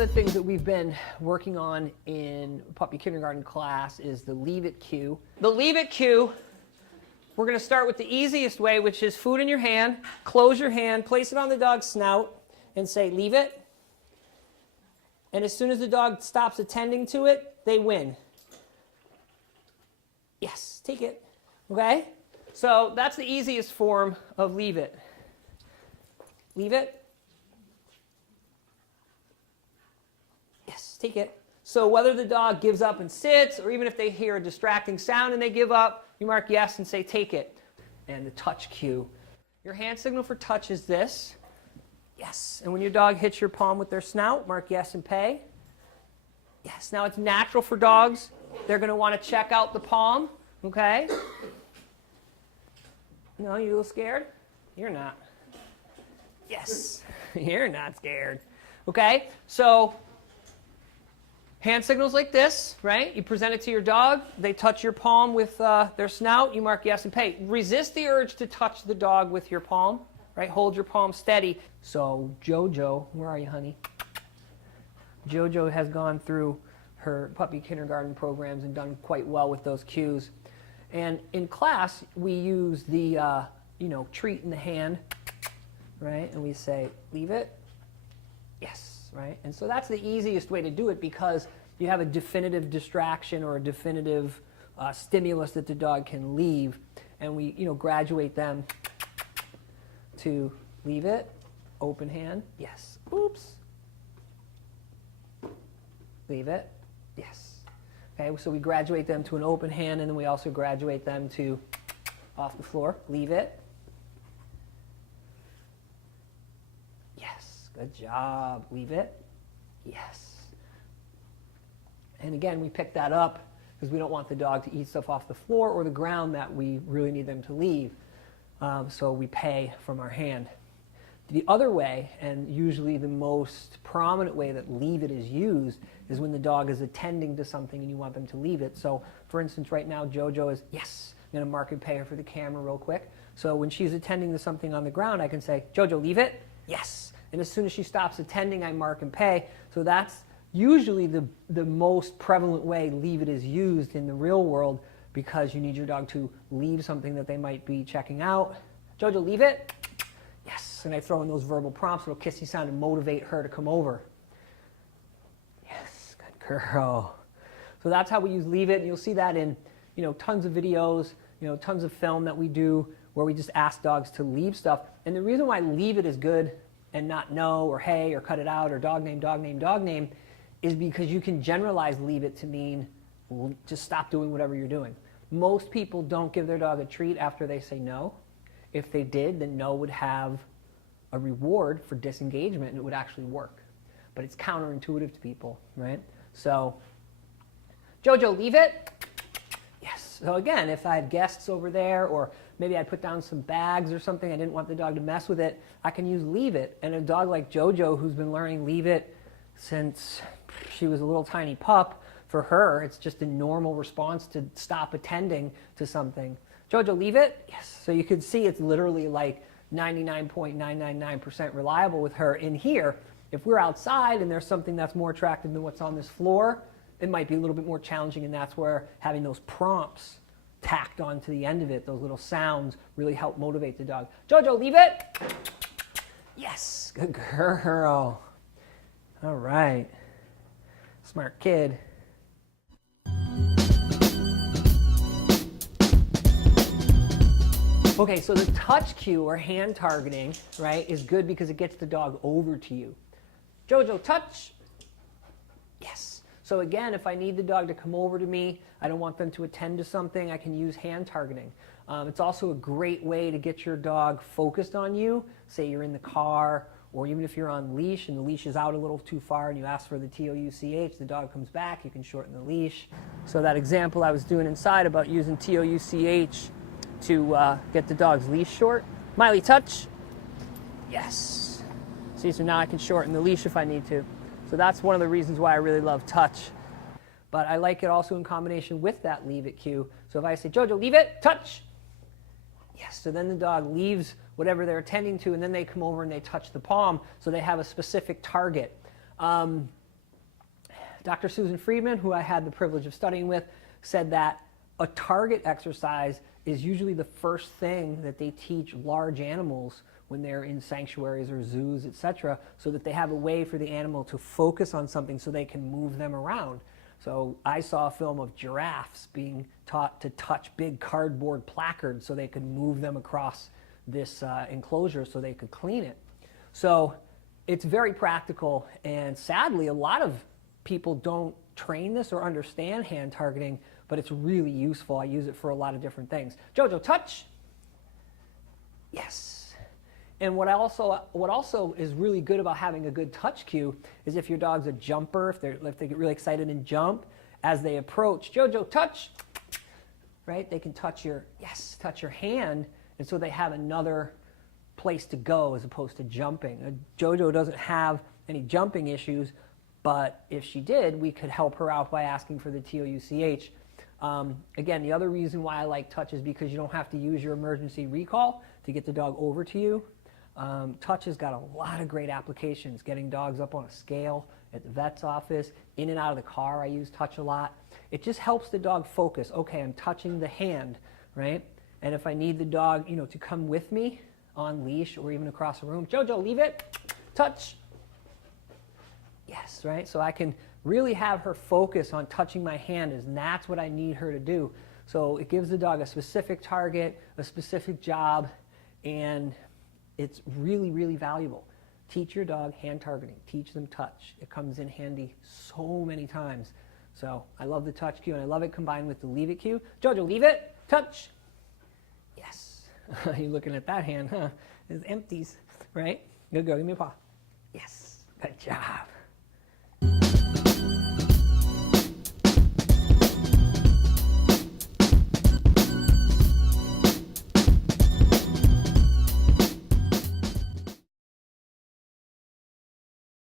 one of the things that we've been working on in puppy kindergarten class is the leave it cue. The leave it cue, we're going to start with the easiest way, which is food in your hand. Close your hand, place it on the dog's snout, and say, leave it. And as soon as the dog stops attending to it, they win. Yes, take it. Okay? So that's the easiest form of leave it. Leave it. Yes, take it. So whether the dog gives up and sits, or even if they hear a distracting sound and they give up, you mark yes and say take it. And the touch cue. Your hand signal for touch is this. Yes. And when your dog hits your palm with their snout, mark yes and pay. Yes. Now it's natural for dogs. They're going to want to check out the palm. Okay? No, you a little scared? You're not. Yes. You're not scared. Okay? So hand signals like this, right? You present it to your dog. They touch your palm with their snout. You mark yes and pay. Resist the urge to touch the dog with your palm, right? Hold your palm steady. So Jojo, where are you, honey? Jojo has gone through her puppy kindergarten programs and done quite well with those cues. And in class, we use the, treat in the hand, right? And we say, leave it. Yes. Right? And so that's the easiest way to do it because you have a definitive distraction or a definitive stimulus that the dog can leave. And we, graduate them to leave it, open hand, yes, oops, leave it, yes. Okay, so we graduate them to an open hand, and then we also graduate them to off the floor, leave it. Good job. Leave it. Yes. And again, we pick that up because we don't want the dog to eat stuff off the floor or the ground that we really need them to leave. So we pay from our hand. The other way, and usually the most prominent way that leave it is used, is when the dog is attending to something and you want them to leave it. So for instance, right now, Jojo is, yes, I'm going to mark and pay her for the camera real quick. So when she's attending to something on the ground, I can say, Jojo, leave it. Yes. And as soon as she stops attending, I mark and pay. So that's usually the most prevalent way leave it is used in the real world because you need your dog to leave something that they might be checking out. Jojo, leave it. Yes. And I throw in those verbal prompts, little kissy sound, to motivate her to come over. Yes, good girl. So that's how we use leave it. And you'll see that in tons of videos, tons of film that we do where we just ask dogs to leave stuff. And the reason why leave it is good and not no or hey or cut it out or dog name is because you can generalize leave it to mean just stop doing whatever you're doing. Most people don't give their dog a treat after they say no. If they did, then no would have a reward for disengagement and it would actually work. But it's counterintuitive to people, right? So, Jojo, leave it. Yes. So again, if I have guests over there or maybe I put down some bags or something, I didn't want the dog to mess with it, I can use leave it. And a dog like Jojo, who's been learning leave it since she was a little tiny pup, for her, it's just a normal response to stop attending to something. Jojo, leave it? Yes. So you can see it's literally like 99.999% reliable with her. In here, if we're outside and there's something that's more attractive than what's on this floor, it might be a little bit more challenging, and that's where having those prompts tacked onto the end of it, those little sounds, really help motivate the dog. Jojo, leave it. Yes, good girl. All right. Smart kid. Okay, so the touch cue or hand targeting, right, is good because it gets the dog over to you. Jojo, touch. Yes. So again, if I need the dog to come over to me, I don't want them to attend to something, I can use hand targeting. It's also a great way to get your dog focused on you. Say you're in the car, or even if you're on leash and the leash is out a little too far and you ask for the TOUCH, the dog comes back, you can shorten the leash. So that example I was doing inside about using TOUCH to get the dog's leash short. Miley, touch. Yes. See, so now I can shorten the leash if I need to. So that's one of the reasons why I really love touch. But I like it also in combination with that leave it cue. So if I say, Jojo, leave it, touch. Yes, so then the dog leaves whatever they're attending to, and then they come over and they touch the palm, so they have a specific target. Dr. Susan Friedman, who I had the privilege of studying with, said that a target exercise is usually the first thing that they teach large animals when they're in sanctuaries or zoos, etc., so that they have a way for the animal to focus on something so they can move them around. So I saw a film of giraffes being taught to touch big cardboard placards so they could move them across this enclosure so they could clean it. So it's very practical, and sadly a lot of people don't train this or understand hand targeting, but it's really useful. I use it for a lot of different things. Jojo, touch. Yes. And what also is really good about having a good touch cue is if your dog's a jumper, if they get really excited and jump, as they approach, Jojo, touch, right? They can touch your hand, and so they have another place to go as opposed to jumping. Jojo doesn't have any jumping issues, but if she did, we could help her out by asking for the TOUCH. Again, the other reason why I like touch is because you don't have to use your emergency recall to get the dog over to you. Touch has got a lot of great applications. Getting dogs up on a scale, at the vet's office, in and out of the car, I use touch a lot. It just helps the dog focus. Okay, I'm touching the hand, right? And if I need the dog, to come with me on leash or even across the room, Jojo, leave it, touch. Yes, right? So I can really have her focus on touching my hand, and that's what I need her to do. So it gives the dog a specific target, a specific job, and it's really, really valuable. Teach your dog hand targeting. Teach them touch. It comes in handy so many times. So I love the touch cue, and I love it combined with the leave it cue. Jojo, leave it, touch. Yes. You're looking at that hand, huh? It's empties, right? Good girl, give me a paw. Yes. Good job.